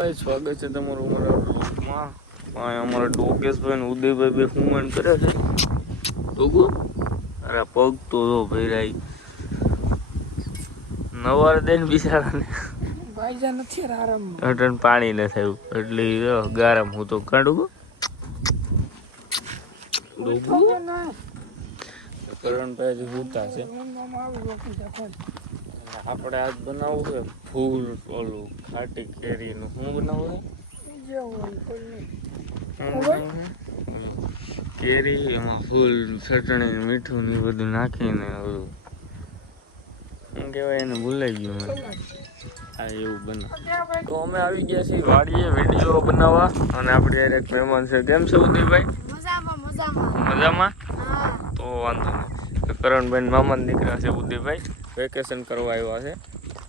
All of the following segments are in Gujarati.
સ્વાગત છે તમારું અમારા બ્લોગમાં. અમારા ડોકેશભાઈ ને ઉદયભાઈ બે હુમણ કરે છે. ડોગુ અરે પગ તો જો ભૈરાઈ નવારે દઈને બિચારાને અટન પાણી ન થયું એટલે ગારમ હું તો કાઢું ડોગુ કરણભાઈ હુતા છે. આપણે આજ બનાવવું છે ફૂલ ઓલું ખાટી કેરીનું. શું બનાવવું છે? કેરી એમાં ફૂલ ચટણી મીઠું ને બધું નાખીને ઓલું શું કહેવાય એને ભૂલાઈ ગયું મને. હા એવું બનાવ. તો અમે આવી ગયા છીએ વાડીએ વિડીયો બનાવવા અને આપણે યાર એક મહેમાન છે. કેમ છે ઉદયભાઈ? મજામાં. તો વાંધો નહીં. કરણભાઈ મામાના દીકરા છે ઉદયભાઈ, વેકેશન કરવા આવ્યા છે.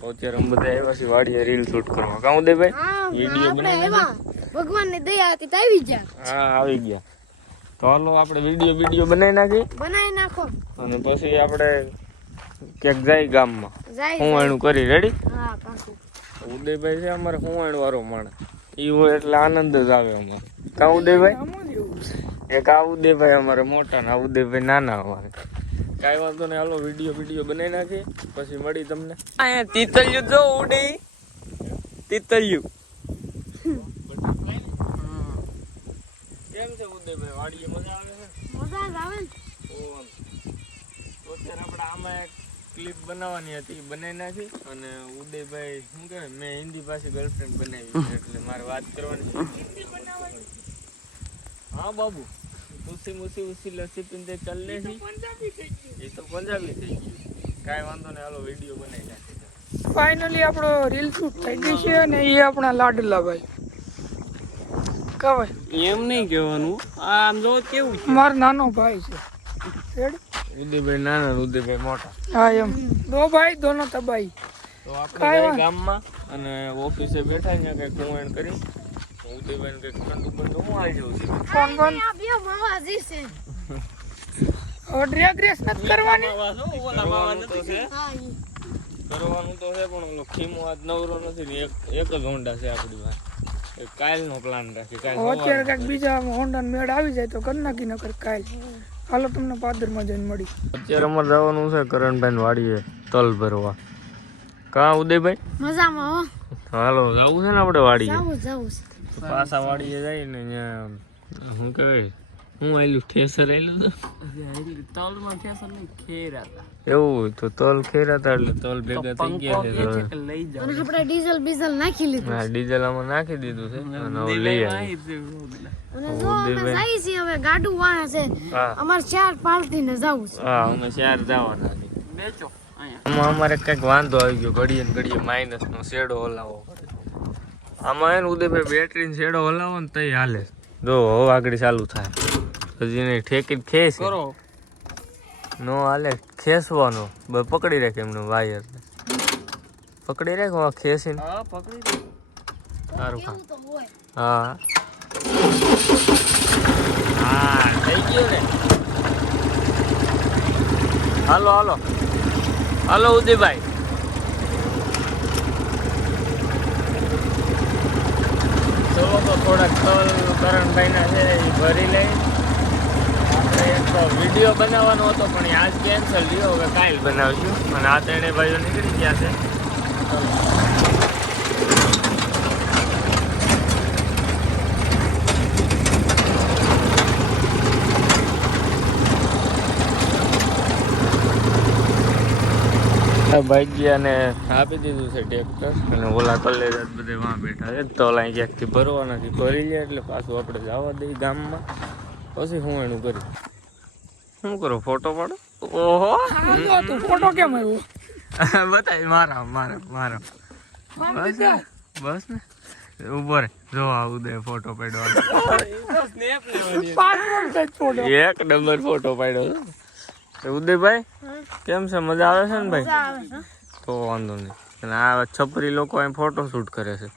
અત્યારે અમે બધા આવ્યા છીએ વાડીએ રીલ શૂટ કરવા. કાં ઉદયભાઈ? વિડીયો બનાવ્યા ભગવાનની દયા હતી તો આવી ગયા. હા આવી ગયા. તો હાલો આપણે વિડીયો બનાવી નાખો અને પછી આપણે ક્યાંક જાય ગામમાં હુંવાણું કરી. રેડી? ઉદયભાઈ છે અમારે હુંવાણ વાળો માણસ. એ હોય એટલે આનંદ જ આવે અમારે. કાં ઉદયભાઈ? એક આ ઉદયભાઈ અમારે મોટા ને આ ઉદયભાઈ નાના અમારે. કાંઈ વાંધો નહીં. હાલો વિડીયો બનાવી નાખીએ પછી મળી તમને. અહીંયા તીતલિયું જો ઉડી તીતલિયું. કેમ છે ઉદયભાઈ? વાડીએ મજા આવે છે? મજા જ આવે ને. અત્યારે આપણે આમાં એક ક્લિપ બનાવવાની હતી, બનાવી નાખી. અને ઉદયભાઈ શું કહેવાય, મેં હિન્દી ભાષી ગર્લફ્રેન્ડ બનાવી એટલે મારે વાત કરવાની છે. હા બાબુ ઉસી લસ્સી પીંદે ચાલે છે. એ તો પંજાબી થઈ ગયું. કાંઈ વાંધો નહીં. હાલો વિડીયો બનાવી નાખી. ફાઇનલી આપણો રીલ શૂટ થઈ ગઈ છે અને એ આપણા લાડલા ભાઈ કહેવાય. એમ નહીં કહેવાનું. આમ જો કેવું છે, મારો નાનો ભાઈ છે. ઉદયભાઈ નાના ઉદયભાઈ મોટા. હા એમ દો ભાઈ દોનો તબાઈ. તો આપણે ગામમાં અને ઓફિસે બેઠા ને કઈ કુવાણ કરી ઉદયભાઈ કઈક ઠંડુ બંધ હું આવી જવું છે. ફોન બંધ હવે ડ્રેગ રેસ નથી કરવાની. કરવાનું તો છે પણ ઓલો ખીમો આજ નવરો નથી ને એક જ હોન્ડા છે આપણી પાસે. કાલનો પ્લાન રાખી. અત્યારે કઈક બીજા હોન્ડા મેળ આવી જાય તો કરી નાખી નકર કાલ. હાલો તમને પાદરમાં જઈને મળી. અત્યારે અમારે જવાનું છે કરણભાઈ વાડીએ તલ ભરવા. કા ઉદયભાઈ? મજામાં. હાલો જવું છે ને આપણે વાડીએ. જવું પાછા વાડીએ જાય ને ત્યાં શું કહેવાય, હું આવેલું ઠેસર આવેલું તો તલમાં ઠેસર નહીં ખેરા એવું તો તલ ખેરા હતા એટલે તલ ભેગા થઈ ગયા છે. લઈ જાવ અને આપણે ડીઝલ બીઝલ નાખી લીધું. હા ડીઝલ આમાં નાખી દીધું છે અને હવે લઈ આવી. અને જો અમે જઈ છીએ હવે ગાડું વાળા છે. અમારે 4 પાલતી ને જવું છે. હા અમે 4 જવાના છે. બેચો આમાં અમારે કઈક વાંધો આવી ગયો. ઘડીએ માઇનસ નો શેડો હલાવવો પડે. આમાં એને ઉદયભાઈ બેટરી ને શેડો હલાવો ને તઈ હાલે. જો હવે આગળ ચાલુ થાય. હજી નહીં ઠેકી ખેસ નો હાલે. ખેસવાનો પકડી રાખે એમને વાયર પકડી રાખો ખેસીને. સારું હા હા થઈ ગયું ને. હાલો ઉદયભાઈ. ચલો તો થોડાક તલ કરણભાઈ ના છે એ ભરી લઈ. આપણે એક વિડીયો બનાવવાનો હતો પણ આજ કેન્સલ થયો. હવે કાલ બનાવશું. અને આ ત્રણે ભાઈઓ નીકળી ગયા છે. ભાઈ અને આપી દીધું છે ટ્રેક્ટર અને ઓલા કલેજ બધે વાં બેઠા છે. તલ અહીં ક્યાંકથી ભરવા નથી. ભરી લે એટલે પાછું આપણે જવા દઈએ ગામમાં. પછી હું એનું કરી શું કરો ફોટો પાડો. ઓહો ફોટો કેમ આવ્યો બતાવી. મારા બસ ને ઉભો રે. જો આ ઉદય ફોટો પાડ્યો. એક નંબર ફોટો પાડ્યો. ઉદયભાઈ કેમ છે? મજા આવે છે ને ભાઈ? તો વાંધો નહીં. અને આ છપરી લોકો અહીં ફોટો શૂટ કરે છે.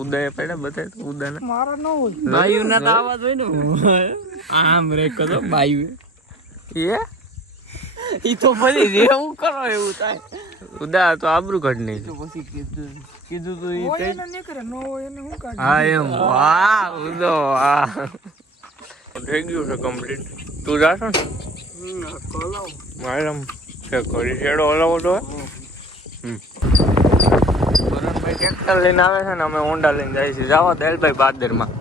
ઉદય પડે બતાય તો ઉદય મારા ન હોય. બાયુ ના તો આવાજ હોય ને આમ રે કરો બાયુ એ તો પછી જેવું કરો એવું થાય. ઉદા તો આબરૂ કાઢ નહીં. કીધું તું ઈ હોય કઈ એને નીકળે નો હોય એને શું કાઢે હા એમ વાહ ઉદો વાહ થઈ ગયું છે કમ્પ્લીટ તું જાશો ને મારે છે કરી છેડો હલાવો તો કરણભાઈ ટ્રેક્ટર લઈને આવે છે ને અમે હોન્ડા લઈને જાય છે જવા દેલભાઈ બાદરમાં